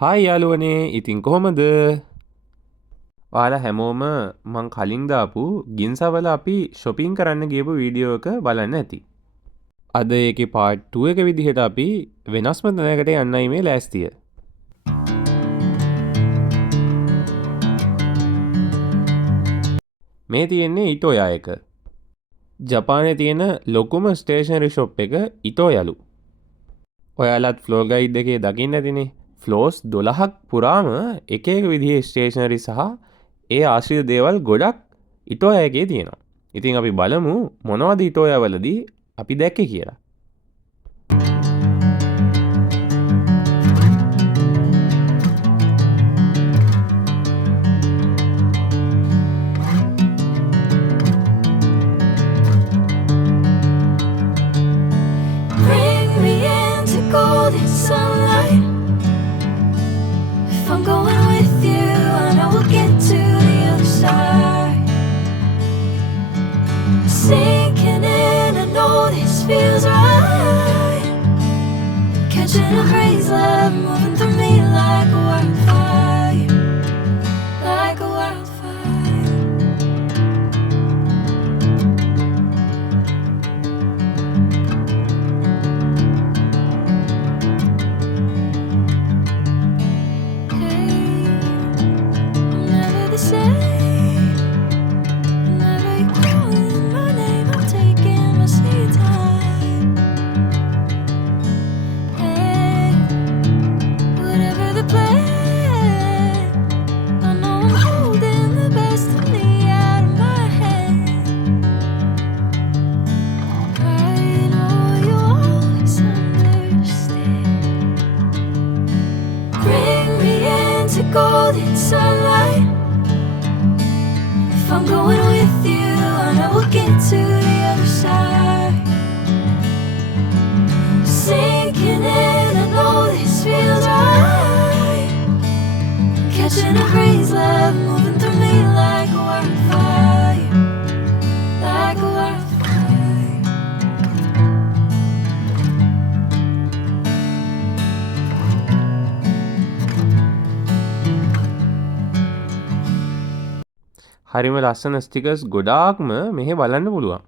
හායි යාළුවනේ ඉතින් කොහොමද? ඔයාලා හැමෝම මං කලින් දාපු ගින්සවල අපි shopping කරන්න ගියපු වීඩියෝ එක බලන්න ඇති. අද ඒකේ part 2 එක විදිහට අපි වෙනස්ම තැනකට යන්නයි මේ ලෑස්තිය. මේ තියෙන්නේ ඉටෝයා එක. ජපානයේ තියෙන ලොකුම ස්ටේෂනරි shop එක ඉටෝයලු. ඔයාලත් ෆ්ලෝර් ගයිඩ් එකේ දකින්න ඇතිනේ. ෆ්ලෝස් 12ක් පුරාම එක එක විදිහේ ස්ටේෂනරි සහ ඒ ආශ්‍රිත දේවල් ගොඩක් ඉටෝයා එකේ තියෙනවා. ඉතින් අපි බලමු මොනවද ඉටෝයා වලදී අපි දැක්කේ කියලා. Bring me into golden sunlight. If I'm going with you, I know we'll get to the other side. Sinking in, I know this feels right. Catching a crazy love moving through me like a wildfire, like a wildfire. Never the same. Whenever you're calling my name, I'm taking my sweet time. Hey, whatever the plan, I know I'm holding the best of me out of my hand. I know you always understand. Bring me into golden sunlight. If I'm going with you, I know we'll get to the other side. Sinking in, I know this feels right. Catching a crazy love moving through me like a wildfire, like a wildfire. හරිම ලස්සන ස්ටිකර්ස් ගොඩාක්ම මෙහෙ බලන්න පුළුවන්.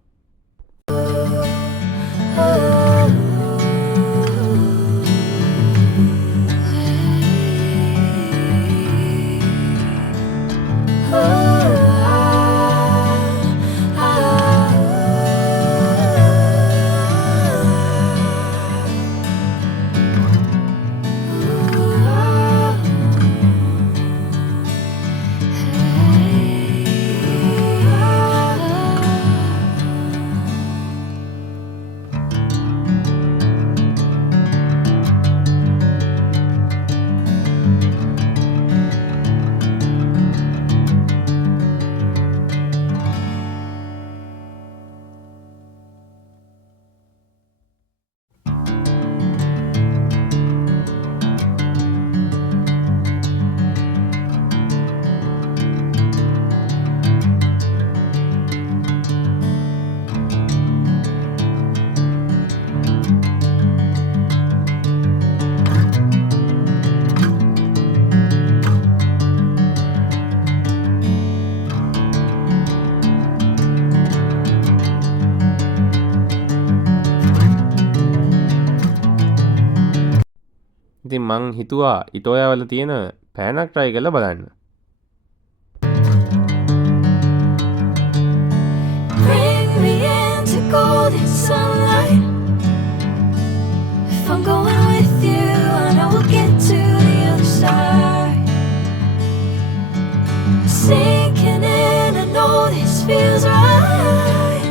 ඉතින් මං හිතුවා ඉටෝයා වල තියෙන පෑනක් try කරලා බලන්න. Bring me into golden sunlight. If I'm going with you, I know we'll get to the other side. Sinking in, I know this feels right.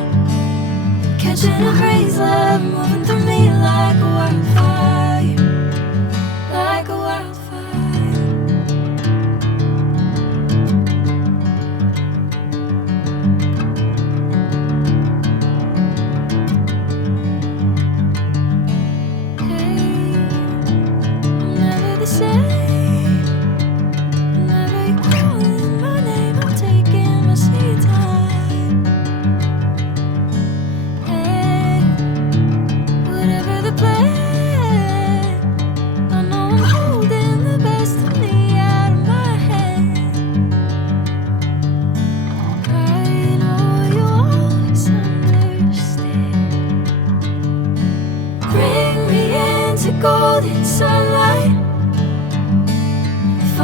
Catching a crazy love moving through me like a wildfire, like a wildfire. Never the same. Whenever you're calling my name, I'm taking my sweet time. Hey, whatever the plan, I know I'm holding the best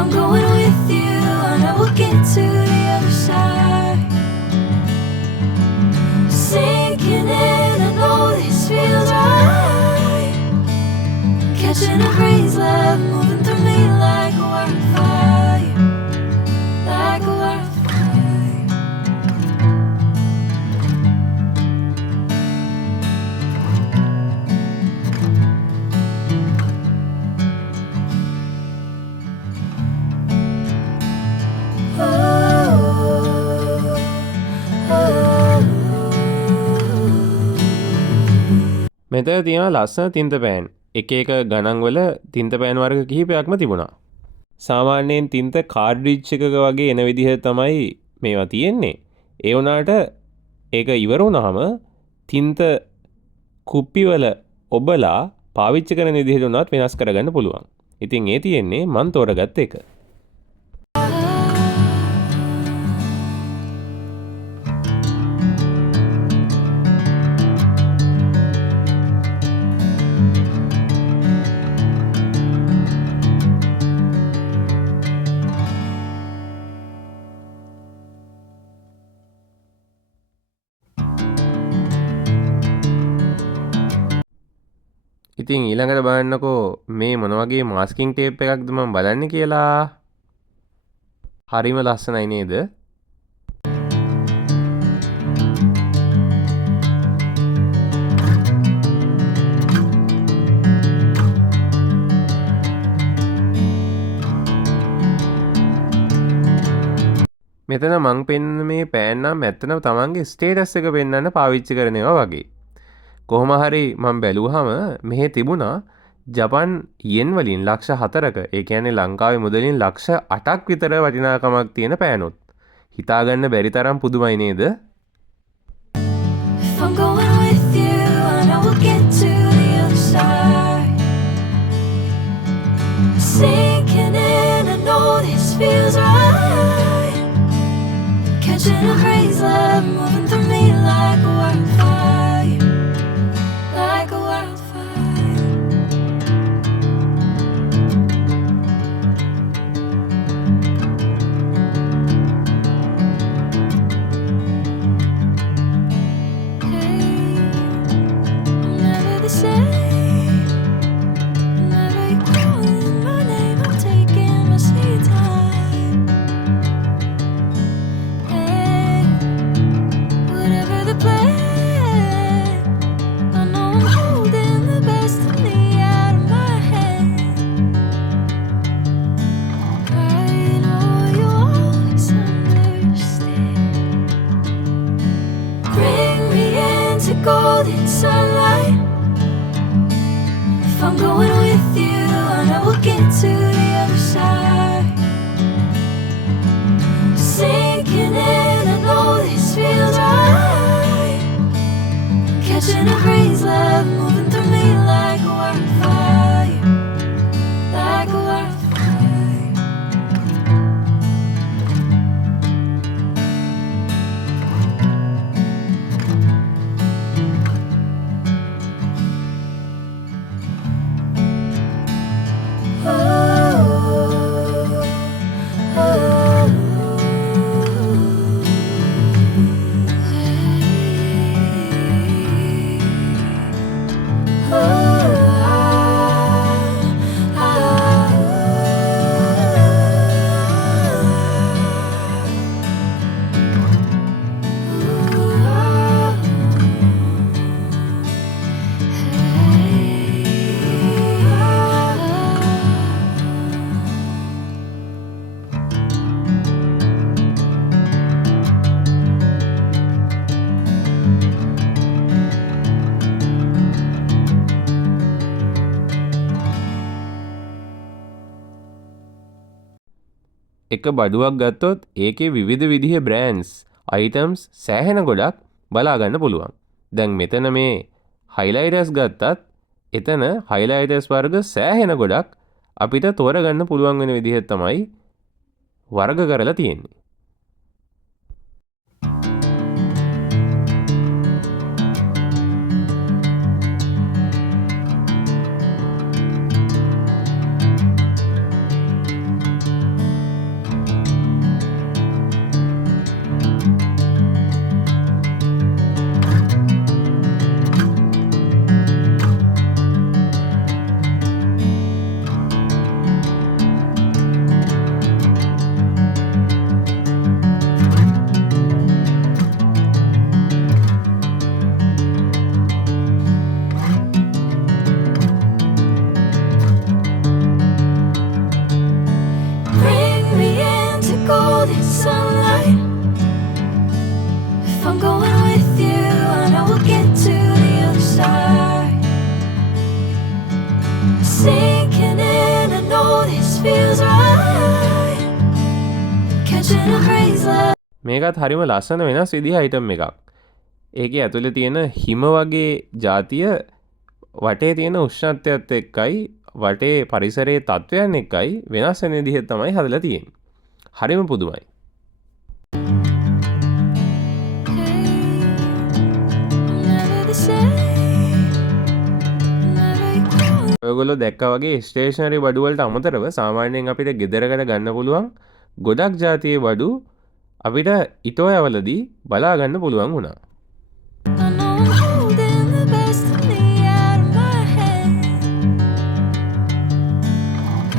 I'm going with you, I know we'll get to the other side. Sinking in, I know this feels right. Catching a breeze, love moving through me like a wildfire, like a wildfire. මෙතන තියෙනවා ලස්සන තින්ත පෑන්. එක එක ගණන්වල තින්ත පෑන් වර්ග කිහිපයක්ම තිබුණා. සාමාන්‍යයෙන් තින්ත කාඩ්රිජ් එකක වගේ එන විදිහ තමයි මේවා තියෙන්නේ. ඒ වුණාට ඒක ඉවර වුණාම තින්ත කුප්පිවල ඔබලා පාවිච්චි කරන විදිහට උනත් වෙනස් කරගන්න පුළුවන්. ඉතින් ඒ තියෙන්නේ මන් තෝරගත්ත එක. ඉතින් ඊළඟට බලන්නකෝ මේ මොන වගේ මාස්කින් ටේප් එකක්ද මම බලන්නේ කියලා. හරිම ලස්සනයි නේද? මෙතන මං පෙන්න මේ පෑන් නම් ඇත්තටම තමන්ගේ ස්ටේටස් එක පෙන්වන්න පාවිච්චි කරන ඒවා වගේ. කොහොම හරි මම බැලුවහම මෙහෙ තිබුණා ජපන් යෙන් වලින් ලක්ෂ 4ක ඒ කියන්නේ ලංකාවේ මුදලින් ලක්ෂ 8ක් විතර වටිනාකමක් තියෙන පෑනොත්. හිතාගන්න බැරි තරම් පුදුමයි නේද? If I'm going with you, I know we'll get to the other side. Sinking in, I know this feels right. Catching a breeze, love moving through me like a wildfire, like a wildfire. Hey, I'm never the same. Whenever you're calling my name, I'm taking my sweet time. Hey, whatever the plan, I know I'm holding the best of me out of my hand. I know you always understand. Bring me into golden sunlight. If I'm going with you, I know we'll get to the other side. Sinking in, I know this feels right. Catching a breeze, love moving through me like a wildfire, like a wildfire. එක බඩුවක් ගත්තොත් ඒකේ විවිධ විදිහේ brands items සෑහෙන ගොඩක් බලා ගන්න පුළුවන්. දැන් මෙතන මේ හයිලයිටර්ස් ගත්තත් එතන හයිලයිටර්ස් වර්ග සෑහෙන ගොඩක් අපිට තෝරගන්න පුළුවන් වෙන විදිහට තමයි වර්ග කරලා තියෙන්නේ. sunlight. If I'm going with you, I know we'll get to the other side. Sinking in, I know this feels right. Catching a breeze like මේකත් හරිම ලස්සන වෙනස් විදිහ අයිටම් එකක්. ඒකේ ඇතුලේ තියෙන හිම වගේ ಜಾතිය වටේ තියෙන උෂ්ණත්වයත් එක්කයි වටේ පරිසරයේ තත්වයන් එක්කයි වෙනස් වෙන විදිහ තමයි හදලා තියෙන්නේ. හරිම පුදුමයි. never the same. Never you call. ඔයගොල්ලෝ දැක්කා වගේ ස්ටේෂනරි බඩු වලට අමතරව සාමාන්‍යයෙන් අපිට ගෙදරකට ගන්න පුළුවන් ගොඩක් ಜಾතියේ බඩු අපිට ඉතෝයවලදී බලා ගන්න පුළුවන් වුණා. I know I'm holding the best of me out of my hand.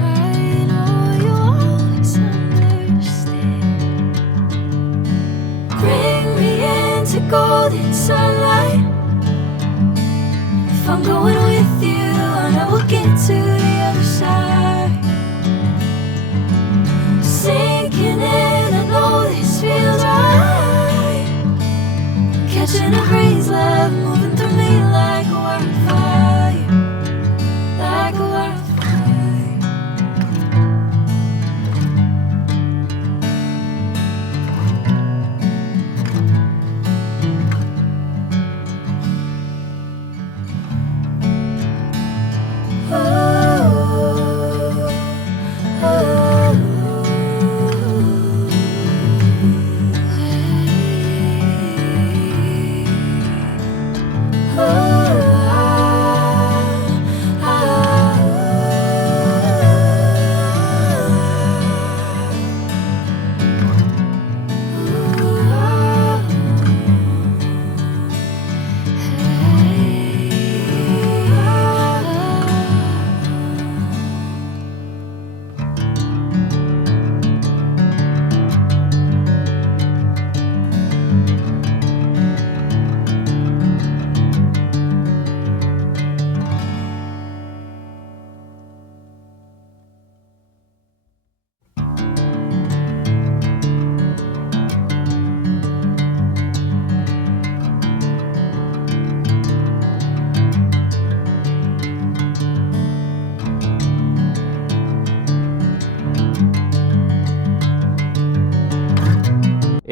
I know you always understand. Bring me into golden sunlight. If I'm going with you, I know we'll get to the other side. Sinking in, I know this feels right. Catching a breeze, love moving through me like a wildfire, like a wildfire.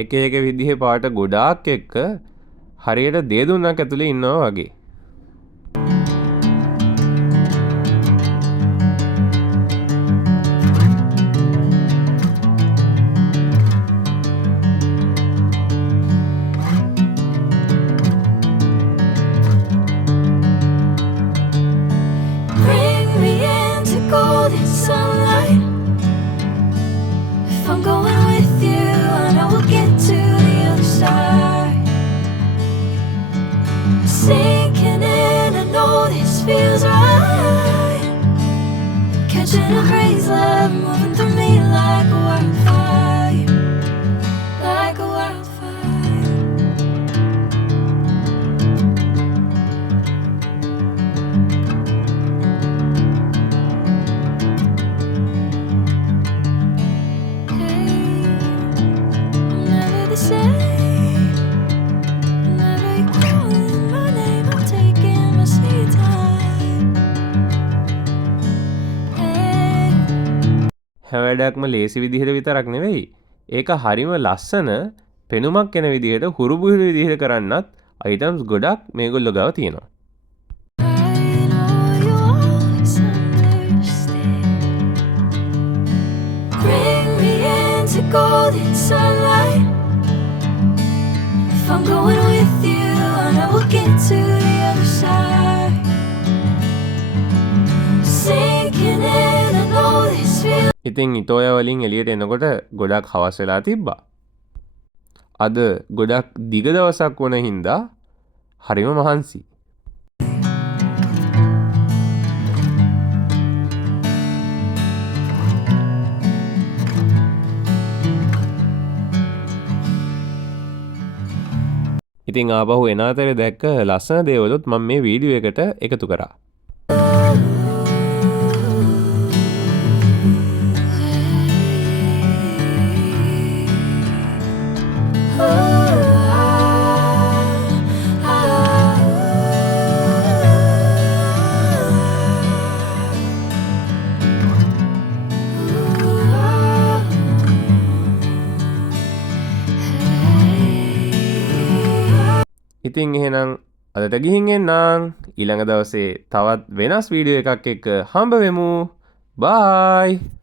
එක එක විදිහේ පාට ගොඩාක් එක්ක හරියට දේදුන්නක් ඇතුලේ ඉන්නවා වගේ. Bring me into golden sunlight. If I'm going with you, I know we'll get to the other side. Sinking in, I know this feels right. Catching a breeze, love moving through me like a wildfire, like a wildfire. I'm never the same. Never you calling my name, I'm taking my sweet time. Hey. හැම වැඩක්ම ලේසි විදිහට විතරක් නෙවෙයි. ඒක හරිම ලස්සන පෙනුමක් එන විදිහට හුරුබුහුරු විදිහට කරන්නත් අයිටම්ස් ගොඩක් මේගොල්ලෝ ගාව තියෙනවා. I know you always understand. Bring me into golden sunlight. If I'm going with you, I know we'll get to the other side. Sinking in, I know this feels. ඉතින් ඉතෝය වලින් එළියට එනකොට ගොඩක් හවස් වෙලා තිබ්බා. අද ගොඩක් දිග දවසක් වුණ හින්දා හරිම මහන්සි. ඉතින් ආපහු එන අතරේ දැක්ක ලස්සන දේවලුත් මම මේ වීඩියෝ එකට එකතු කරා. ඉතින් එහෙනම් අදට ගිහින් එන්නම්. ඊළඟ දවසේ තවත් වෙනස් වීඩියෝ එකක් එක්ක හම්බ වෙමු. බයි.